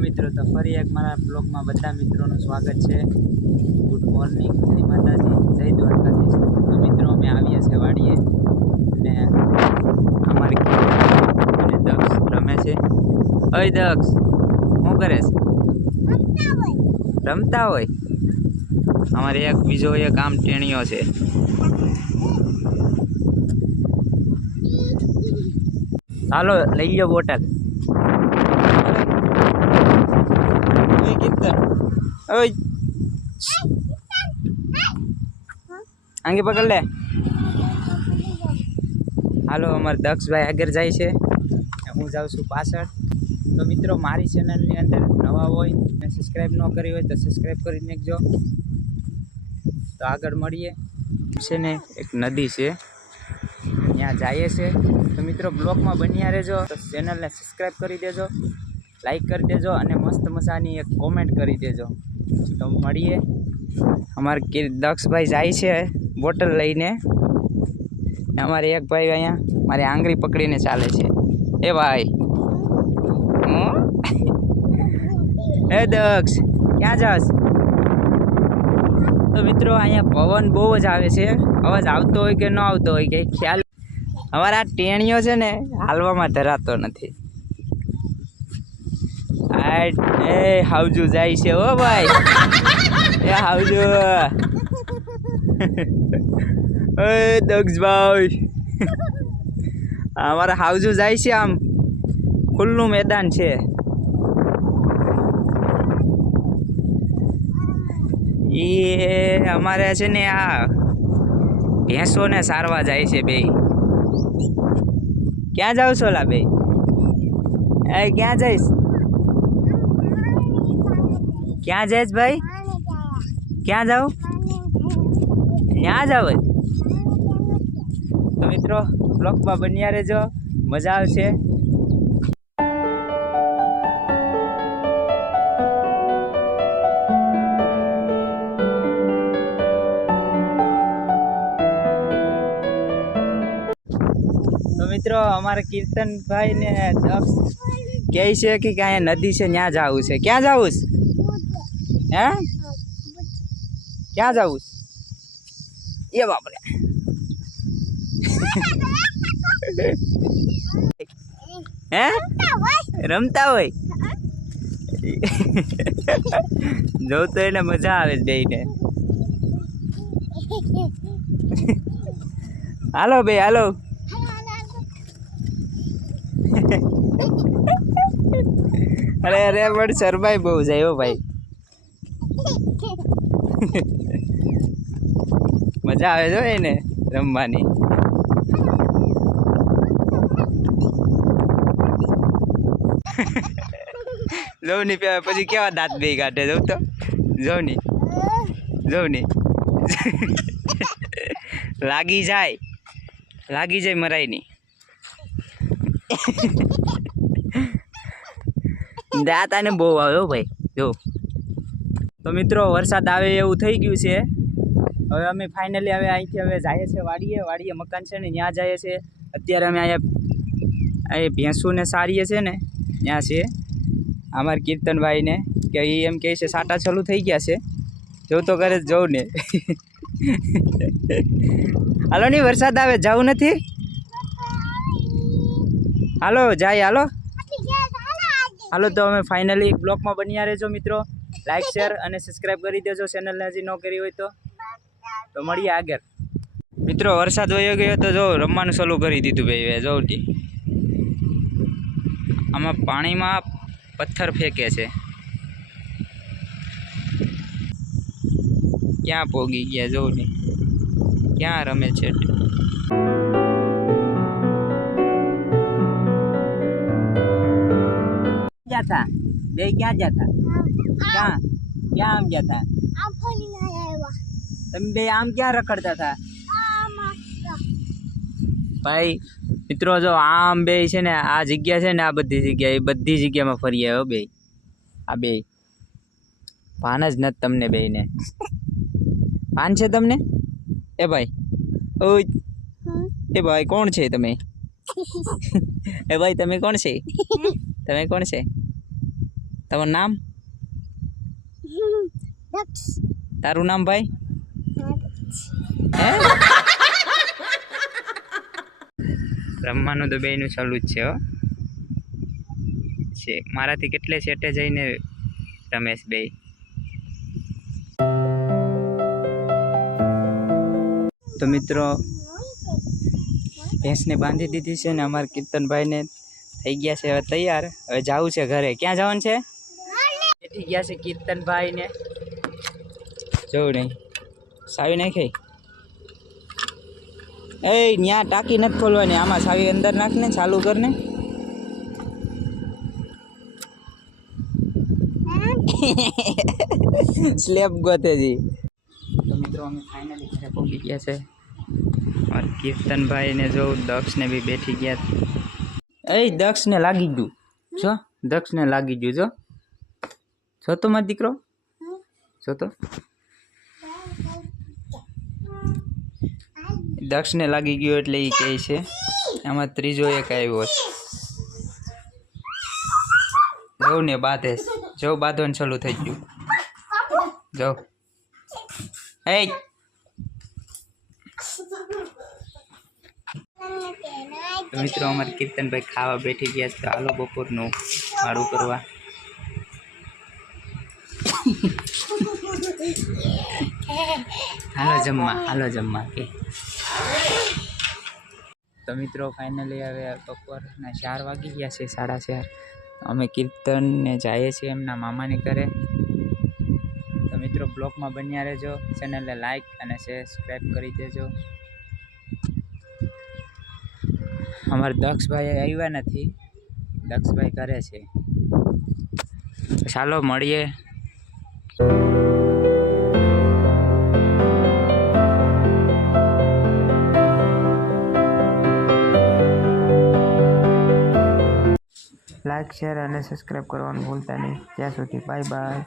મિત્રો, તો ફરી એક મારા બ્લોગમાં બધા મિત્રોનું સ્વાગત છે. ગુડ મોર્નિંગ, જય માતાજી, જય દ્વારકાધીશ. તો મિત્રો, અમે આવીએ છીએ વાડીએ અને અમારી અને દક્ષ રમે છે. ઓય દક્ષ, શું કરે છે? રમતા હોય. અમારે એક બીજો એક આમ ટેણીઓ છે. હાલો લઈ લો બોટલ. આંગે પકડ લે. હાલો, અમારે દક્ષભાઈ આગળ જાય છે, હું જાઉં છું પાછળ. તો મિત્રો, મારી ચેનલની અંદર નવા હોય અને સબસ્ક્રાઈબ ન કરી હોય તો સબસ્ક્રાઈબ કરી નાખજો. તો આગળ મળીએ. છે ને એક નદી છે, ત્યાં જઈએ છે. તો મિત્રો, બ્લોગમાં બન્યા રહેજો. તો ચેનલને સબસ્ક્રાઈબ કરી દેજો, લાઈક કરી દેજો અને મસ્ત મજાની એક કોમેન્ટ કરી દેજો. તો મળીએ. અમારે દક્ષભાઈ જાય છે બોટલ લઈને. અમારે એક ભાઈ અહીંયા મારી આંગળી પકડીને ચાલે છે. એ ભાઈ, એ દક્ષ, ક્યાં જાસ? તો મિત્રો, અહીંયા પવન બહુ જ આવે છે. અવાજ આવતો હોય કે ન આવતો હોય કંઈ ખ્યાલ. અમારા ટેણીઓ છે ને હાલવામાં ધરાતો નથી. એ હાવજુ જાય છે. ઓ ભાઈ, એ હાવજુ. એ દક્ષભાઈ, અમારા હાવજુ જાય છે. આમ ખુલ્લું મેદાન છે. એ અમારે છે ને આ ભેંસોને સારવા જાય છે બે. ક્યાં જાવ છો લા બે? એ ક્યાં જઈશ? ક્યાં જઈશ ભાઈ? ક્યાં જાવ? ત્યાં જાવ. તો મિત્રો, બ્લોગમાં બન્યા રહેજો, મજા આવશે. તો મિત્રો, અમારે કીર્તનભાઈ ને દક્ષ કહે છે કે અહીંયા નદી છે, ત્યાં જવું છે. ક્યાં જવું છે? હે, ક્યાં જવું? એ બાપરે. હે, રમતા હોય. જોઉં તો એને મજા આવે બેયને. હાલો બે, હાલો. અરે અરે, પણ શરમાઈ બહુ જાય હો ભાઈ. મજા આવે છે એને રમવાની. જોવની પછી કેવા દાંત બે કાઢે. જોઉં તો જોવની, જોવની. લાગી જાય મરાય ની. દાંત આને બહુ આવ્યો ભાઈ. જો તો મિત્રો, વરસાદ આવે એવું થઈ ગયું છે. હવે અમે ફાઇનલી અહીંથી જઈએ છીએ વાડીએ મકાન છે ને ત્યાં જઈએ છીએ. અત્યારે અમે અહીંયા ભેંસુને સારીએ છે ને ત્યાં છે. અમારા કીર્તનભાઈને કે એ એમ કહે છે સાટા ચાલુ થઈ ગયા છે. જોઉં તો કરે જવું ને. હાલો નહીં, વરસાદ આવે, જવું નથી. હાલો જાય, હાલો. તો અમે ફાઇનલી બ્લોગમાં બન્યા રહેજો મિત્રો. લાઈક, શેર અને સબસ્ક્રાઈબ કરી દેજો ચેનલને હજી ન કરી હોય તો મળીએ આગળ. મિત્રો, વરસાદ વયો ગયો તો જો રમવાનું ચાલુ કરી દીધું ભાઈ. જો આમાં પાણીમાં પથ્થર ફેંકે છે. ક્યાં પોગી ગયા જો ને, ક્યાં રમે છે. था બે ક્યાં જતા? ક્યાં આમ જતા? તમે બે આમ ક્યાં રખડતા હતા ભાઈ? મિત્રો, જો આમ બે છે ને આ જગ્યા છે ને આ બધી જગ્યા, એ બધી જગ્યામાં ફરી આવ્યો બે. આ બે ભાન જ નથી તમને બેયને. ભાન છે તમને? એ ભાઈ, ઓય એ ભાઈ, કોણ છે તમે? એ ભાઈ, તમે કોણ છે? તમે કોણ છે? તમારું નામ? તારું નામ ભાઈ? હે? રમવાનું તો બેયનું ચાલુ જ છે હો. છે મારાથી કેટલે સેટે જઈને રમેશ બે. તો મિત્રો ભેંસને બાંધી દીધી છે ને અમારા કીર્તનભાઈને થઈ ગયા છે હવે તૈયાર. હવે જવું છે ઘરે. ક્યાં જવાનું છે? બેઠી ગયા છે કીર્તનભાઈને. જવું નહીં સાવી નાખી. એ ત્યાં ટાંકી નથી ખોલવાની, આમાં સાવી અંદર નાખને, ચાલુ કરને. સ્લેબ ગોતેજી. તો મિત્રો અમે ફાઇનલી ઘરે પહોંચી ગયા છે. और કીર્તનભાઈ ને જો દક્ષને બી બેઠી ગયા. એ દક્ષને લાગી ગયું જો, દક્ષને લાગી ગયું જો. જો તો મારો દીકરો જો તો, દક્ષને લાગી ગયું એટલે એ કહે છે. આમાં ત્રીજો એક આવ્યો છે. જવું ને બાંધે જો, બાંધવાનું ચાલુ થઈ ગયું જો. એ મિત્રો અમારે કીર્તનભાઈ ખાવા બેઠી ગયા છે. હાલો બપોરનું મારું કરવા. હાલો જમવા કે. તો મિત્રો ફાઇનલી હવે બપોરના 4 વાગી ગયા છે, 4:30. અમે કીર્તનને જઈએ છીએ એમના મામાની ઘરે. તો મિત્રો બ્લોગમાં બન્યા રહેજો, ચેનલને લાઈક અને સબસ્ક્રાઈબ કરી દેજો. અમારા દક્ષભાઈ આવ્યા નથી, દક્ષભાઈ ઘરે છે. ચાલો મળીએ. લાઈક શેર અને સબસ્ક્રાઈબ કરવાનું ભૂલતા નહીં. ત્યાં સુધી બાય બાય.